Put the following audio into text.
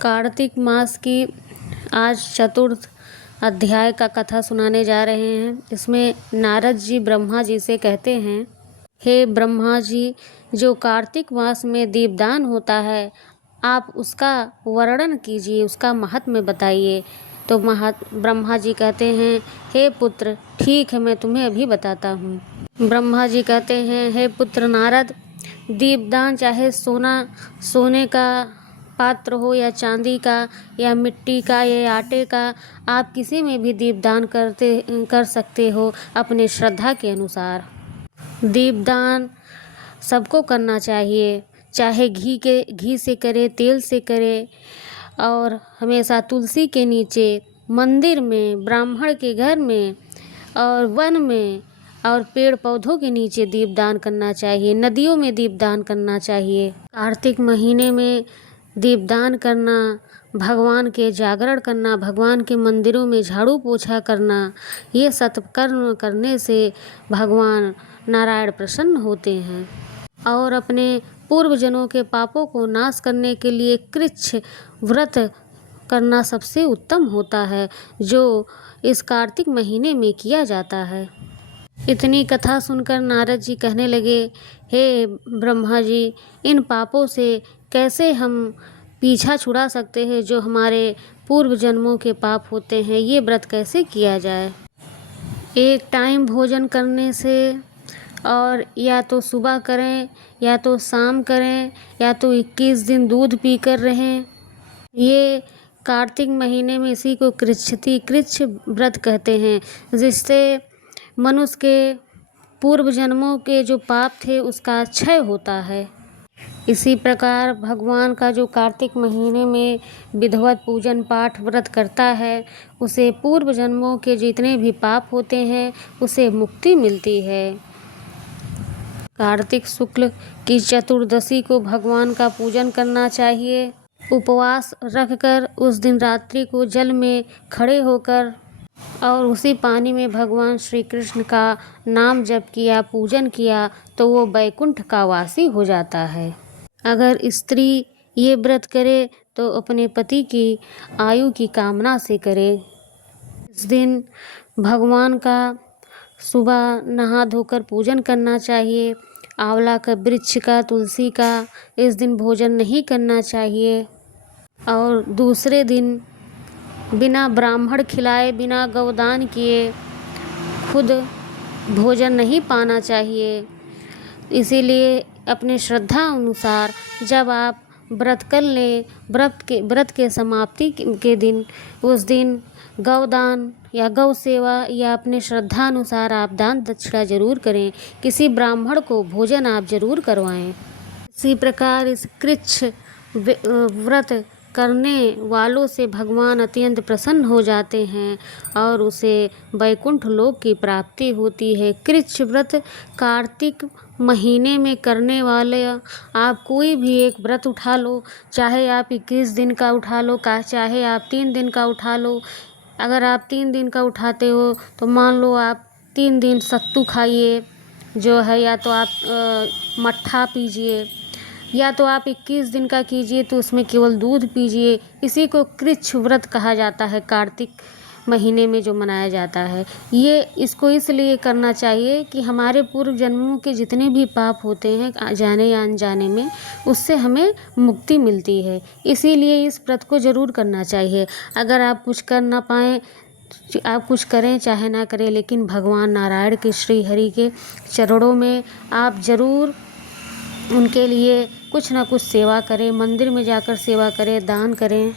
कार्तिक मास की आज चतुर्थ अध्याय का कथा सुनाने जा रहे हैं। इसमें नारद जी ब्रह्मा जी से कहते हैं, हे ब्रह्मा जी, जो कार्तिक मास में दीपदान होता है, आप उसका वर्णन कीजिए, उसका महात्म्य बताइए। तो ब्रह्मा जी कहते हैं, हे पुत्र, ठीक है, मैं तुम्हें अभी बताता हूँ। ब्रह्मा जी कहते हैं, हे पुत्र नारद, दीपदान चाहे सोने का पात्र हो या चांदी का या मिट्टी का या आटे का, आप किसी में भी दीपदान कर सकते हो अपने श्रद्धा के अनुसार। दीपदान सबको करना चाहिए, चाहे घी से करे, तेल से करे, और हमेशा तुलसी के नीचे, मंदिर में, ब्राह्मण के घर में और वन में और पेड़ पौधों के नीचे दीपदान करना चाहिए। नदियों में दीपदान करना चाहिए। कार्तिक महीने में दीपदान करना, भगवान के जागरण करना, भगवान के मंदिरों में झाड़ू पोछा करना, ये सत्कर्म करने से भगवान नारायण प्रसन्न होते हैं और अपने पूर्वजनों के पापों को नाश करने के लिए कृच्छ व्रत करना सबसे उत्तम होता है, जो इस कार्तिक महीने में किया जाता है। इतनी कथा सुनकर नारद जी कहने लगे, हे ब्रह्मा जी, इन पापों से कैसे हम पीछा छुड़ा सकते हैं जो हमारे पूर्व जन्मों के पाप होते हैं? ये व्रत कैसे किया जाए? एक टाइम भोजन करने से, और या तो सुबह करें या तो शाम करें, या तो 21 दिन दूध पीकर रहें। ये कार्तिक महीने में इसी को कृच्छ व्रत कहते हैं, जिससे मनुष्य के पूर्व जन्मों के जो पाप थे उसका क्षय होता है। इसी प्रकार भगवान का जो कार्तिक महीने में विधिवत पूजन पाठ व्रत करता है, उसे पूर्व जन्मों के जितने भी पाप होते हैं उसे मुक्ति मिलती है। कार्तिक शुक्ल की चतुर्दशी को भगवान का पूजन करना चाहिए। उपवास रखकर उस दिन रात्रि को जल में खड़े होकर और उसी पानी में भगवान श्री कृष्ण का नाम जप किया, पूजन किया, तो वो वैकुंठ का वासी हो जाता है। अगर स्त्री ये व्रत करे तो अपने पति की आयु की कामना से करे। इस दिन भगवान का सुबह नहा धोकर पूजन करना चाहिए। आंवला का वृक्ष का, तुलसी का इस दिन भोजन नहीं करना चाहिए। और दूसरे दिन बिना ब्राह्मण खिलाए, बिना गौदान किए खुद भोजन नहीं पाना चाहिए। इसीलिए अपने श्रद्धा अनुसार जब आप व्रत कर लें, व्रत के समाप्ति के दिन, उस दिन गौदान या गौ सेवा या अपने श्रद्धा अनुसार आप दान दक्षिणा जरूर करें। किसी ब्राह्मण को भोजन आप जरूर करवाएं। इसी प्रकार इस कृच्छ व्रत करने वालों से भगवान अत्यंत प्रसन्न हो जाते हैं और उसे वैकुंठ लोक की प्राप्ति होती है। कृच्छ व्रत कार्तिक महीने में करने वाले, आप कोई भी एक व्रत उठा लो, चाहे आप 21 दिन का उठा लो, चाहे आप 3 दिन का उठा लो। अगर आप 3 दिन का उठाते हो तो मान लो आप 3 दिन सत्तू खाइए, जो है, या तो आप मट्ठा पीजिए, या तो आप 21 दिन का कीजिए तो उसमें केवल दूध पीजिए। इसी को कृच्छ व्रत कहा जाता है, कार्तिक महीने में जो मनाया जाता है। ये इसको इसलिए करना चाहिए कि हमारे पूर्व जन्मों के जितने भी पाप होते हैं जाने या अनजाने में, उससे हमें मुक्ति मिलती है। इसीलिए इस व्रत को ज़रूर करना चाहिए। अगर आप कुछ कर ना पाएँ, आप कुछ करें चाहे ना करें, लेकिन भगवान नारायण के, श्री हरि के चरणों में आप ज़रूर उनके लिए कुछ ना कुछ सेवा करें, मंदिर में जाकर सेवा करें, दान करें।